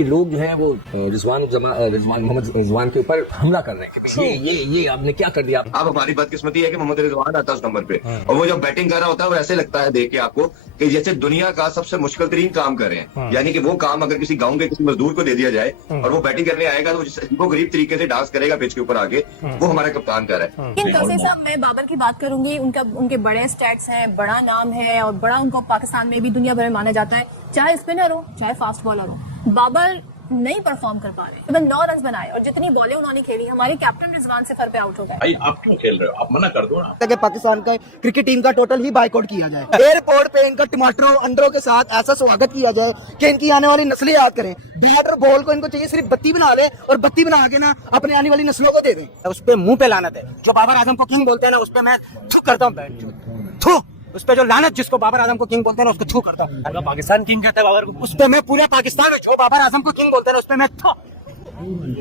कि लोग जो है वो रिजवान मोहम्मद रिजवान के ऊपर हमला कर रहे हैं कि ये आपने क्या कर दिया। अब हमारी बदकिस्मती है कि मोहम्मद रिजवान आता है उस नंबर पे और वो जब बैटिंग कर रहा होता है वो ऐसे लगता है देख के आपको कि जैसे दुनिया का सबसे मुश्किल तरीन काम कर रहे हैं। यानी कि वो काम अगर किसी गांव के किसी मजदूर को दे दिया जाए और वो बैटिंग करने आएगा तो वो गरीब तरीके से डांस करेगा पिच के ऊपर आगे, वो हमारा कप्तान कर रहा है। कलसे साहब, मैं बाबर की बात करूंगी। उनके बड़े स्टैट्स हैं, बड़ा नाम है और बड़ा उनको पाकिस्तान में भी दुनिया भर में माना जाता है, चाहे स्पिनर हो चाहे फास्ट बॉलर हो। बाबर नहीं परफॉर्म कर पा रहे, तो 9 रन बनाए और जितनी बॉलें उन्होंने खेली, हमारे कैप्टन रिजवान सिफर पे आउट हो गए। भाई आप क्यों खेल रहे हो, आप मना कर दो ना। कि पाकिस्तान का क्रिकेट टीम का टोटल ही बाइकआउट किया जाए। एयरपोर्ट पे इनका टमाटरों अंडरों के साथ ऐसा स्वागत किया जाए कि इनकी आने वाली नस्लें याद करें। बैट और बॉल को इनको चाहिए सिर्फ बत्ती बना ले और बत्ती बना के ना अपने आने वाली नस्लों को दे दें। उस पे मुंह पे लानत है। जो बाबर आजम को किंग बोलते हैं ना, उस पे मैं थू करता हूँ। उस पे जो लानत जिसको बाबर आजम को किंग बोलते हैं ना, उसको थू करता हूँ। पूरा पाकिस्तान किंग कहता है बाबर को, उस पे मैं पूरे पाकिस्तान में जो बाबर आजम को किंग बोलते हैं ना, उस पे मैं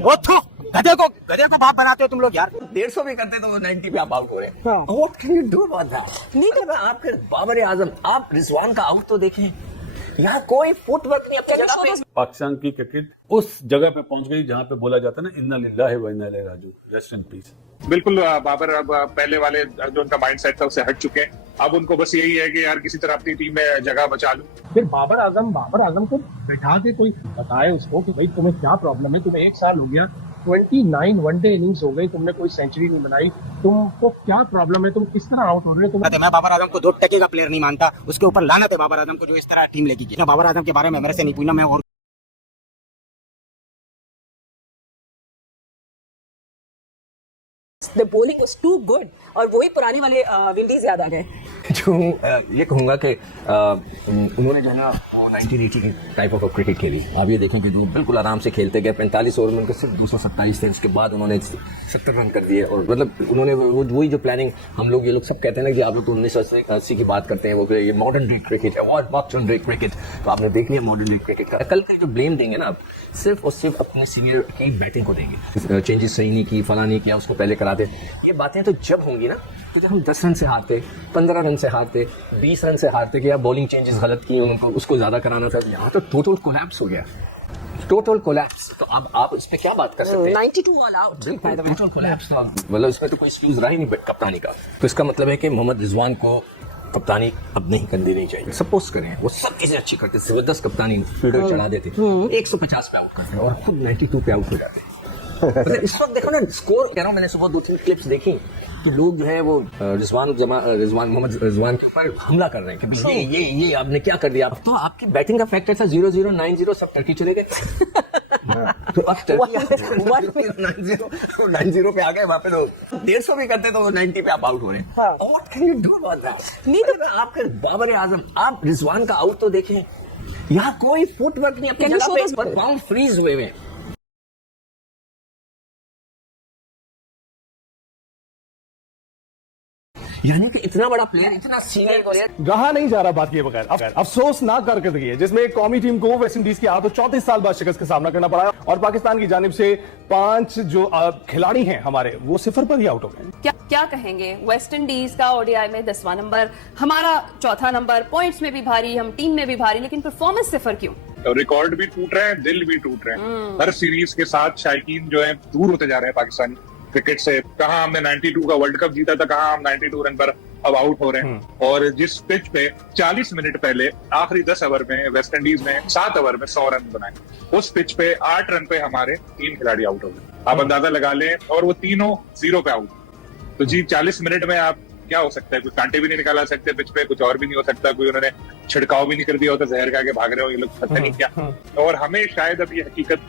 वो थू। गधे को बाप बनाते हो तुम लोग यार। 150 भी करते तो 90 पे आप आउट हो रहे हैं। What can you do about that? नहीं तो आपके बाबर आजम, आप रिजवान का आउट तो देखें, यहाँ कोई फुटवर्क नहीं अपनी जगह पे। पाकिस्तान की क्रिकेट उस जगह पे पहुंच गई जहां पे बोला जाता है ना, इन्ना लिल्लाहि व इन्ना इलैहि राजिऊन, रेस्ट इन पीस। बिल्कुल बाबर अब पहले वाले जो उनका माइंडसेट था उससे हट चुके हैं। अब उनको बस यही है कि यार किसी तरह अपनी टीम में जगह बचा लूं। फिर बाबर आजम को बैठा के कोई बताए उसको कि भाई तुम्हें क्या प्रॉब्लम है, तुम्हें 1 साल हो गया, 29 वनडे इनिंग्स हो गई, तुमने कोई सेंचुरी नहीं बनाई, तुमको क्या प्रॉब्लम है, तुम किस तरह आउट हो रहे हो। मैं बाबर आजम को 2 टके का प्लेयर नहीं मानता, उसके ऊपर लानत है बाबर आजम को जो इस तरह टीम लेके गया। बाबर आजम के बारे में मेरे से नहीं पूछना, मैं और The bowling was too good और वही पुराने वाले विंडीज याद आ गए। जो ये कहूँगा कि उन्होंने जो है ना 1980 की टाइप ऑफ क्रिकेट खेली। आप ये देखें कि जो बिल्कुल आराम से खेलते गए, 45 ओवर में उनके सिर्फ 227 थे, उसके बाद उन्होंने 70 रन कर दिए। और मतलब उन्होंने वही जो प्लानिंग हम लोग ये लोग सब कहते हैं ना कि आप लोग तो 1980 की बात करते हैं, वो ये मॉडर्न डे क्रिकेट है, मॉडर्न डे क्रिकेट। तो आपने देख लिया मॉडर्न डे क्रिकेट का। कल का जो ब्लेम देंगे ना आप, सिर्फ और सिर्फ अपने सीनियर की बैटिंग को देंगे। चेंजेस सही नहीं की, फला नहीं किया, उसको पहले करा दे। ये बातें तो जब होंगी ना, तो जब हम 10 रन से हारते, 15 रन से हारते, 20 रन से हारते कि यार बॉलिंग चेंजेस गलत की, उनको उसको ज्यादा कराना था। यहाँ तो टोटल कोलैप्स हो गया, टोटल कोलैप्स। तो अब आप इस पे क्या बात कर सकते हैं? 92 ऑल आउट, टोटल कोलैप्स। मतलब इसमें तो कोई एक्सक्यूज रहा ही नहीं कप्तानी का। तो इसका मतलब है कि मोहम्मद रिजवान को कप्तानी अब नहीं करनी नहीं चाहिए। सपोज करें वो सब चीजें अच्छी करते, जबरदस्त कप्तानी, फील्डर चढ़ा देते, 150 पे आउट करते और खुद 92 पे आउट हो जाते। मतलब इस वक्त देखो ना स्कोर, कह रहा हूँ, मैंने सुबह 2-3 क्लिप्स देखी कि लोग जो है वो मोहम्मद रिजवान के ऊपर हमला कर रहे हैं कि ये आपने क्या कर दिया। तो आपकी बैटिंग का फैक्टर था 0-0, 9-0, सब टर्की चले गए। तो अब टर्की 9-0 पे आ गए, वहाँ पे तो 150 भी करते तो 90 पे आप आउट हो रहे हैं। What can you do about that? नहीं तो आपके बाबर आजम, आप रिजवान का आउट तो देखें, यहाँ कोई फुटवर्क नहीं अपनी जगह पे, बाउंड फ्रीज हुए हैं। यानी कि इतना बड़ा प्लेयर, इतना सीनियर प्लेयर रहा नहीं जा रहा बात किए बगैर। अफसोसनाक कारकर्दगी है जिसमें कौमी टीम को वेस्ट इंडीज के हाथों 34 साल बाद शिकस्त का सामना करना पड़ा और पाकिस्तान की जानिब से 5 जो खिलाड़ी हैं हमारे, वो 0 पर ही आउट हो गए। क्या कहेंगे? वेस्ट इंडीज का ओडीआई में 10वां नंबर, हमारा 4था नंबर, पॉइंट्स में भी भारी, हम टीम में भी भारी, लेकिन परफॉर्मेंस 0 क्यों? रिकॉर्ड भी टूट रहे हैं, दिल भी टूट रहे हैं। हर सीरीज के साथ शायकीन जो है दूर होते जा रहे हैं पाकिस्तानी क्रिकेट से। कहाँ हमने 92 का वर्ल्ड कप जीता था, कहाँ हम 92 रन पर अब आउट हो रहे हैं। और जिस पिच पे 40 मिनट पहले आखिरी 10 ओवर में वेस्ट इंडीज ने 7 ओवर में 100 रन बनाए, उस पिच पे 8 रन पे हमारे 3 खिलाड़ी आउट हो गए। आप अंदाजा लगा लें, और वो तीनों 0 पे आउट। तो जी 40 मिनट में आप क्या हो सकता है? कुछ कांटे भी नहीं निकाला सकते पिच पे, कुछ और भी नहीं हो सकता, कोई उन्होंने छिड़काव भी नहीं कर दिया होता, जहर खा के भाग रहे हो ये लोग, पता नहीं क्या। और हमें शायद अब ये हकीकत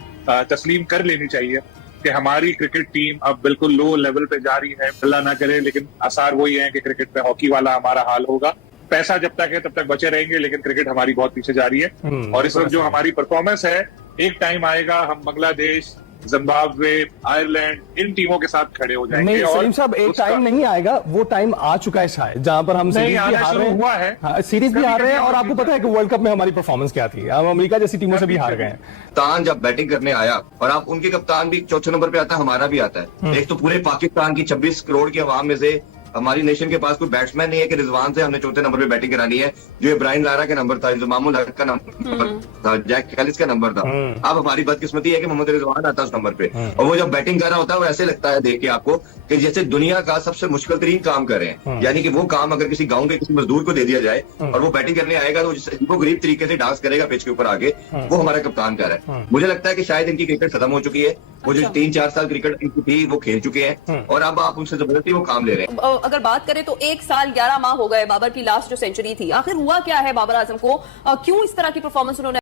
तस्लीम कर लेनी चाहिए कि हमारी क्रिकेट टीम अब बिल्कुल लो लेवल पे जा रही है। अल्लाह ना करे, लेकिन आसार वही है कि क्रिकेट पे हॉकी वाला हमारा हाल होगा। पैसा जब तक है तब तक बचे रहेंगे, लेकिन क्रिकेट हमारी बहुत पीछे जा रही है। और इस वक्त जो हमारी परफॉर्मेंस है, एक टाइम आएगा हम बांग्लादेश, जिम्बाब्वे, आयरलैंड, इन टीमों के साथ खड़े हो जाएंगे। नहीं सलीम साहब, एक टाइम नहीं आएगा, वो टाइम आ चुका है शायद, जहां पर हम सीरीज भी हार रहे हैं, हुआ है। हाँ, सीरीज भी हार रहे हैं। और आपको पता है कि वर्ल्ड कप में हमारी परफॉर्मेंस क्या थी, हम अमेरिका जैसी टीमों से भी हार गए हैं। कप्तान जब बैटिंग करने आया, और आप उनके कप्तान भी 4 नंबर पे आता है, हमारा भी आता है। एक तो पूरे पाकिस्तान की 26 करोड़ की आवाम में से हमारी नेशन के पास कोई बैट्समैन नहीं है कि रिजवान से हमने चौथे नंबर पे बैटिंग करानी है, जो ये ब्रायन लारा का नंबर था, इंजमामुल हक का नंबर था, जैक कैलिस का नंबर था। अब हमारी बदकिस्मती है कि मोहम्मद रिजवान आता है उस नंबर पे, और वो जब बैटिंग कर रहा होता है वो ऐसे लगता है देख के आपको कि जैसे दुनिया का सबसे मुश्किल तरीन काम कर रहे हैं। यानी कि वो काम अगर किसी गाँव के किसी मजदूर को दे दिया जाए और वो बैटिंग करने आएगा तो वो गरीब तरीके से डांस करेगा पिच के ऊपर आगे, वो हमारा कप्तान कर रहा है। मुझे लगता है कि शायद इनकी क्रिकेट खत्म हो चुकी है, वो जो 3-4 साल क्रिकेट इनकी थी वो खेल चुके हैं और अब आप उनसे जबरदस्ती वो काम ले रहे हैं। अगर बात करें तो 1 साल 11 माह हो गए बाबर की लास्ट जो सेंचुरी थी, आखिर हुआ क्या है बाबर आजम को? क्यों इस तरह की परफॉर्मेंस उन्होंने